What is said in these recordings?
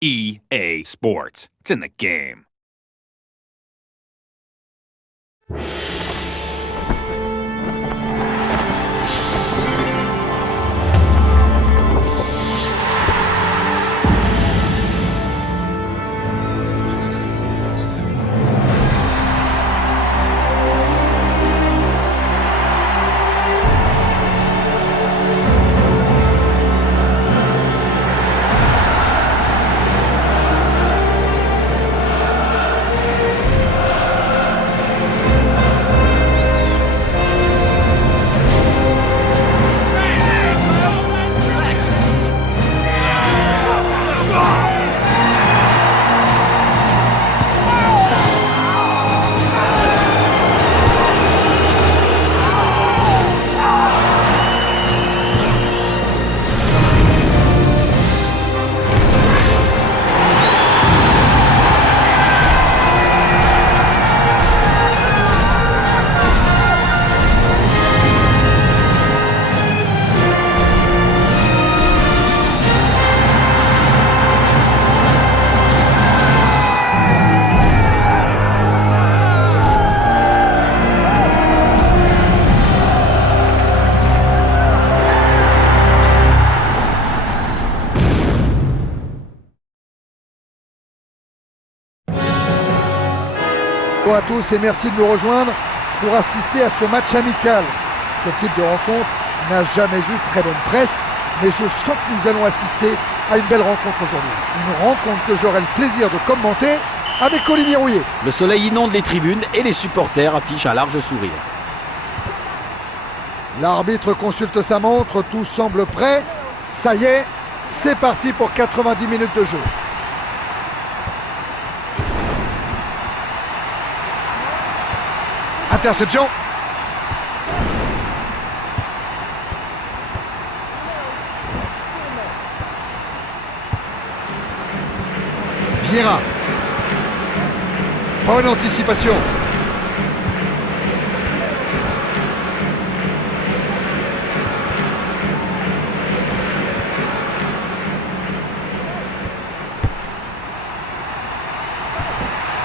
EA Sports. It's in the game. Bonjour à tous et merci de nous rejoindre pour assister à ce match amical. Ce type de rencontre n'a jamais eu très bonne presse, mais je sens que nous allons assister à une belle rencontre aujourd'hui. Une rencontre que j'aurai le plaisir de commenter avec Olivier Rouillet. Le soleil inonde les tribunes et les supporters affichent un large sourire. L'arbitre consulte sa montre, tout semble prêt. Ça y est, c'est parti pour 90 minutes de jeu. Interception. Vieira. Bonne anticipation.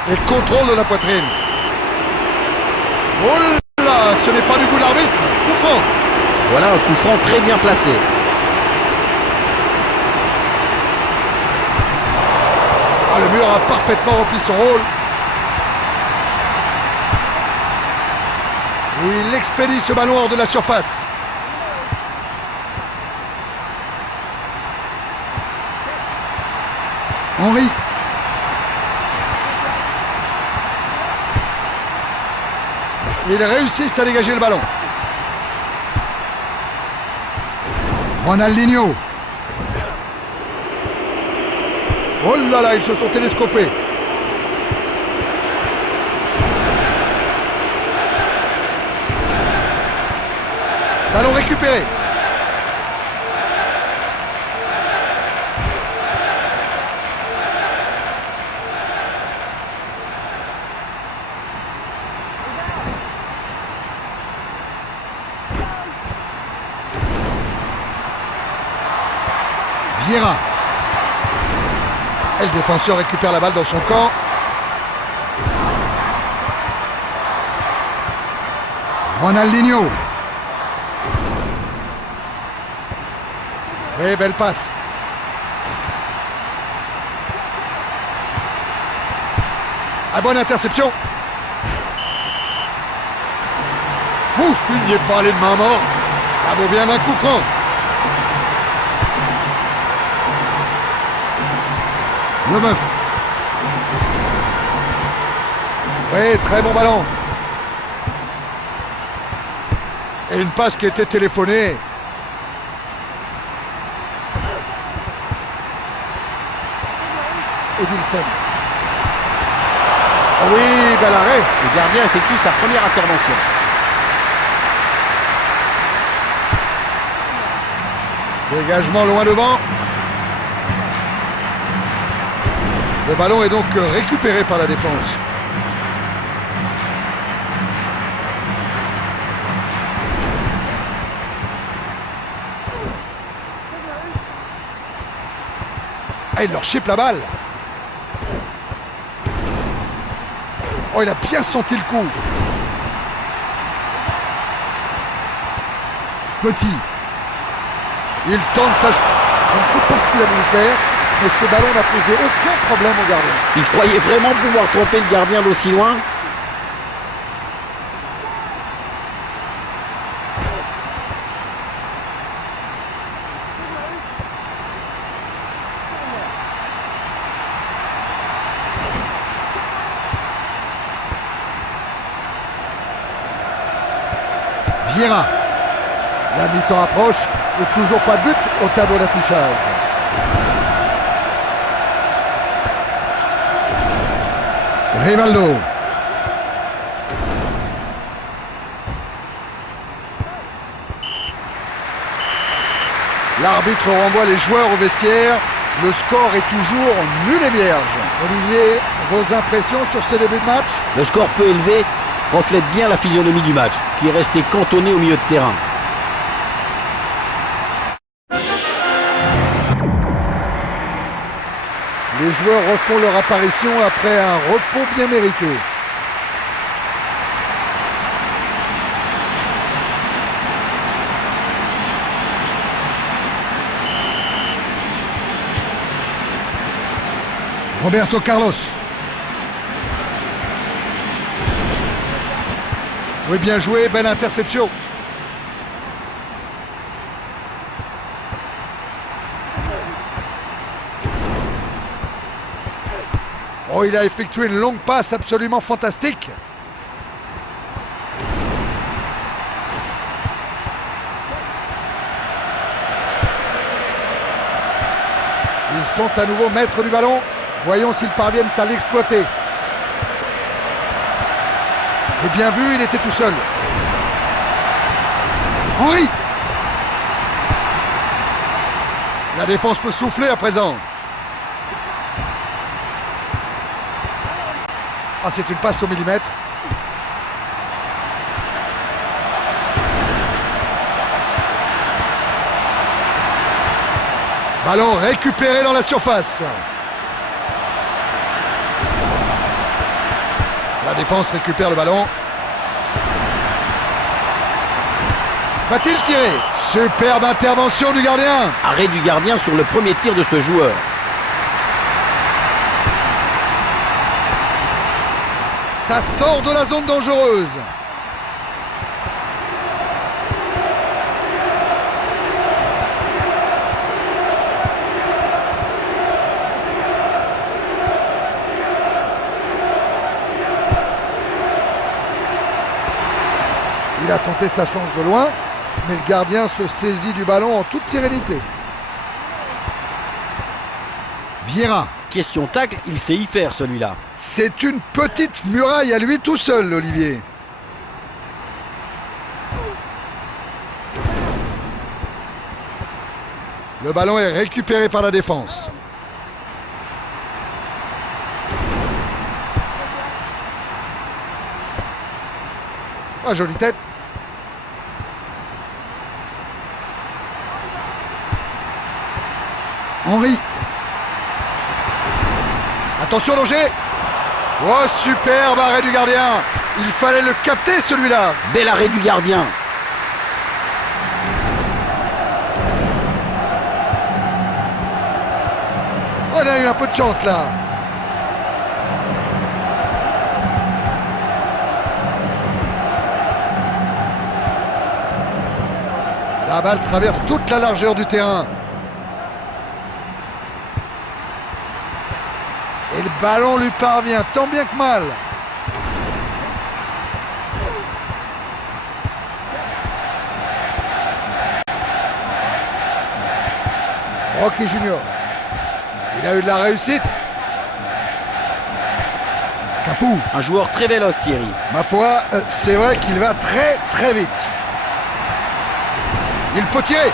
Et contrôle de la poitrine. Oh là, ce n'est pas du goût de l'arbitre. Coup franc. Voilà un coup franc très bien placé. Ah, le mur a parfaitement rempli son rôle. Il expédie ce ballon hors de la surface. Henry. Ils réussissent à dégager le ballon. Ronaldinho. Oh là là, ils se sont télescopés. Ballon récupéré. Vieira. Et le défenseur récupère la balle dans son camp. Ronaldinho. Et belle passe. Ah, bonne interception. Ouf, il n'y est pas allé de main morte. Ça vaut bien un coup franc. Leboeuf. Oui, très bon ballon. Et une passe qui était téléphonée. Edilson. Oh oui, bel arrêt. Le gardien effectue sa première intervention. Dégagement loin devant. Le ballon est donc récupéré par la défense. Ah, il leur chipe la balle. Oh, il a bien senti le coup. Petit. Il tente sa... Je ne sais pas ce qu'il a voulu faire, mais ce ballon n'a posé aucun problème au gardien. Il croyait vraiment pouvoir tromper le gardien d'aussi loin. Vieira. La mi-temps approche et toujours pas de but au tableau d'affichage. Rivaldo. L'arbitre renvoie les joueurs au vestiaire. Le score est toujours nul et vierge. Olivier, vos impressions sur ce début de match? Le score peu élevé reflète bien la physionomie du match, qui est resté cantonné au milieu de terrain. Les joueurs refont leur apparition après un repos bien mérité. Roberto Carlos. Oui, bien joué, belle interception. Oh, il a effectué une longue passe absolument fantastique. Ils sont à nouveau maîtres du ballon. Voyons s'ils parviennent à l'exploiter. Et bien vu, il était tout seul. Henry. La défense peut souffler à présent. Ah, c'est une passe au millimètre. Ballon récupéré dans la surface. La défense récupère le ballon. Va-t-il tirer? Superbe intervention du gardien. Arrêt du gardien sur le premier tir de ce joueur. Ça sort de la zone dangereuse. Il a tenté sa chance de loin, mais le gardien se saisit du ballon en toute sérénité. Vieira. Question tacle, il sait y faire celui-là. C'est une petite muraille à lui tout seul, Olivier. Le ballon est récupéré par la défense. Ah, jolie tête. Henry. Attention, danger. Oh, superbe arrêt du gardien. Il fallait le capter, celui-là. Bel arrêt du gardien. Oh, il a eu un peu de chance, là. La balle traverse toute la largeur du terrain. Et le ballon lui parvient tant bien que mal. Rocky Junior. Il a eu de la réussite. Cafou. Un joueur très véloce, Thierry. Ma foi, c'est vrai qu'il va très très vite. Il peut tirer.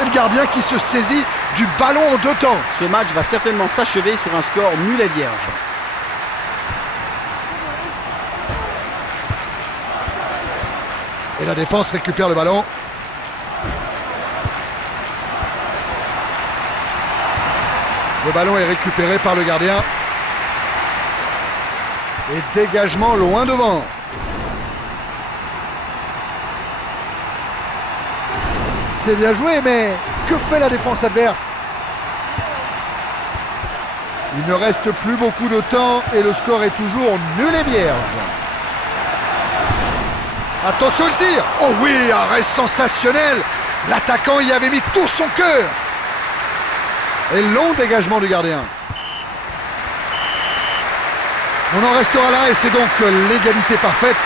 Et le gardien qui se saisit du ballon en deux temps. Ce match va certainement s'achever sur un score nul et vierge. Et la défense récupère le ballon. Le ballon est récupéré par le gardien. Et dégagement loin devant. C'est bien joué, mais que fait la défense adverse? Il ne reste plus beaucoup de temps et le score est toujours nul et vierge. Attention le tir! Oh oui, arrêt sensationnel! L'attaquant y avait mis tout son cœur. Et long dégagement du gardien. On en restera là et c'est donc l'égalité parfaite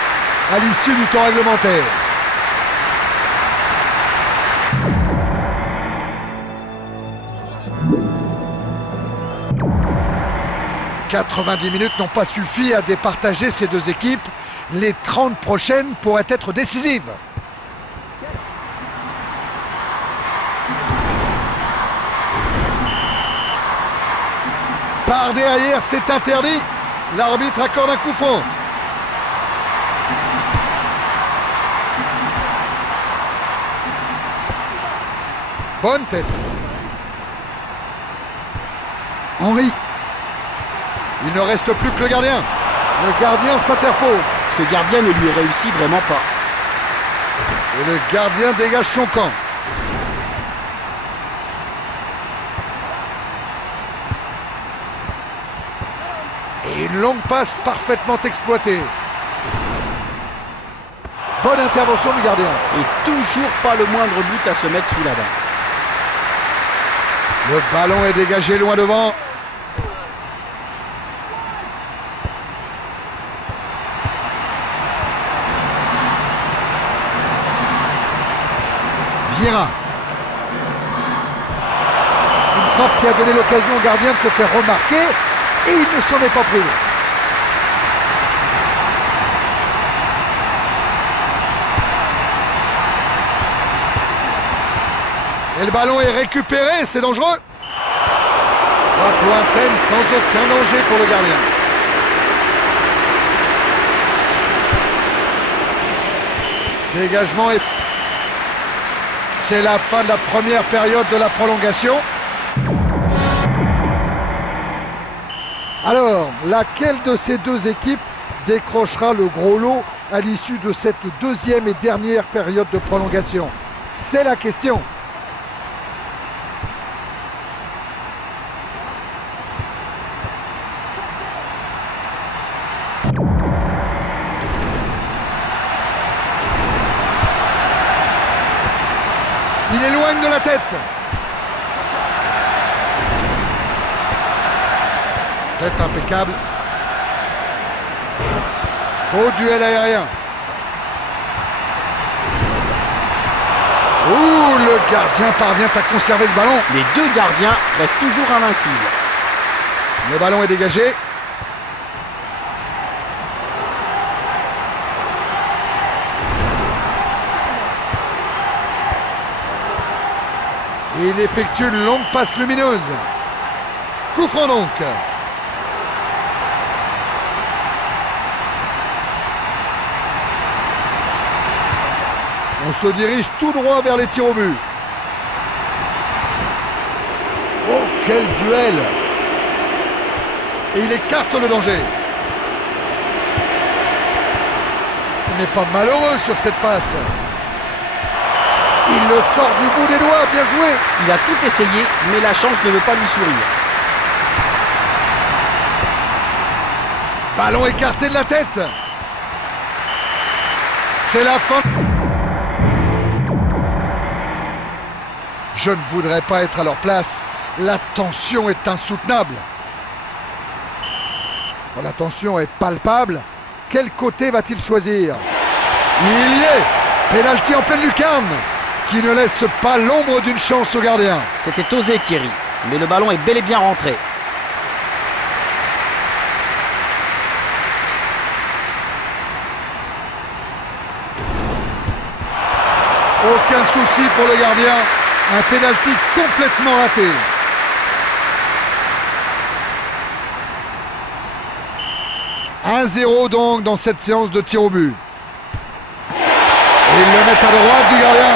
à l'issue du temps réglementaire. « 90 minutes n'ont pas suffi à départager ces deux équipes. Les 30 prochaines pourraient être décisives. » Par derrière, c'est interdit. L'arbitre accorde un coup franc. Bonne tête. Henry. Il ne reste plus que le gardien. Le gardien s'interpose. Ce gardien ne lui réussit vraiment pas. Et le gardien dégage son camp. Et une longue passe parfaitement exploitée. Bonne intervention du gardien. Et toujours pas le moindre but à se mettre sous la dent. Le ballon est dégagé loin devant. Vieira. Une frappe qui a donné l'occasion au gardien de se faire remarquer et il ne s'en est pas privé. Et le ballon est récupéré, c'est dangereux. Frappe lointaine sans aucun danger pour le gardien. Dégagement et... C'est la fin de la première période de la prolongation. Alors, laquelle de ces deux équipes décrochera le gros lot à l'issue de cette deuxième et dernière période de prolongation? C'est la question. Il éloigne de la tête. Tête impeccable. Beau duel aérien. Ouh, le gardien parvient à conserver ce ballon. Les deux gardiens restent toujours invincibles. Le ballon est dégagé. Il effectue une longue passe lumineuse. Coup franc donc. On se dirige tout droit vers les tirs au but. Oh, quel duel! Et il écarte le danger. Il n'est pas malheureux sur cette passe. Il le sort du bout des doigts, bien joué. Il a tout essayé, mais la chance ne veut pas lui sourire. Ballon écarté de la tête. C'est la fin. Je ne voudrais pas être à leur place. La tension est insoutenable. Bon, la tension est palpable. Quel côté va-t-il choisir? Il y est. Pénalty en pleine lucarne, qui ne laisse pas l'ombre d'une chance au gardien. C'était osé Thierry, mais le ballon est bel et bien rentré. Aucun souci pour le gardien. Un pénalty complètement raté. « 1-0 donc dans cette séance de tir au but. Et ils le mettent à droite du gardien.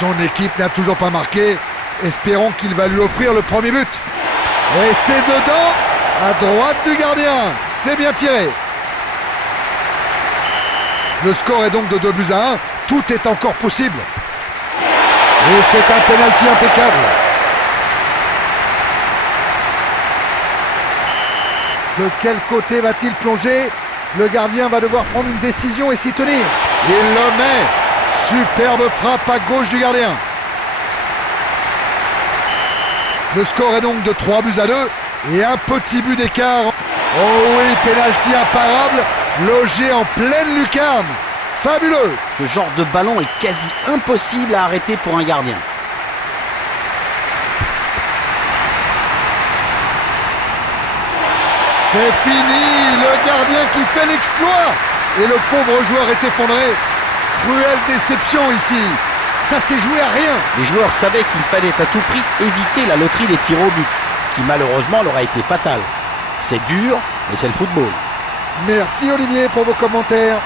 Son équipe n'a toujours pas marqué. Espérons qu'il va lui offrir le premier but. Et c'est dedans, à droite du gardien. C'est bien tiré. Le score est donc de 2-1. Tout est encore possible. Et c'est un pénalty impeccable. De quel côté va-t-il plonger? Le gardien va devoir prendre une décision et s'y tenir. Il le met. Superbe frappe à gauche du gardien. Le score est donc de 3-2 et un petit but d'écart. Oh oui, pénalty imparable, logé en pleine lucarne. Fabuleux. Ce genre de ballon est quasi impossible à arrêter pour un gardien. C'est fini, le gardien qui fait l'exploit. Et le pauvre joueur est effondré. Cruelle déception ici. Ça s'est joué à rien. Les joueurs savaient qu'il fallait à tout prix éviter la loterie des tirs au but, qui malheureusement leur a été fatale. C'est dur, mais c'est le football. Merci Olivier pour vos commentaires.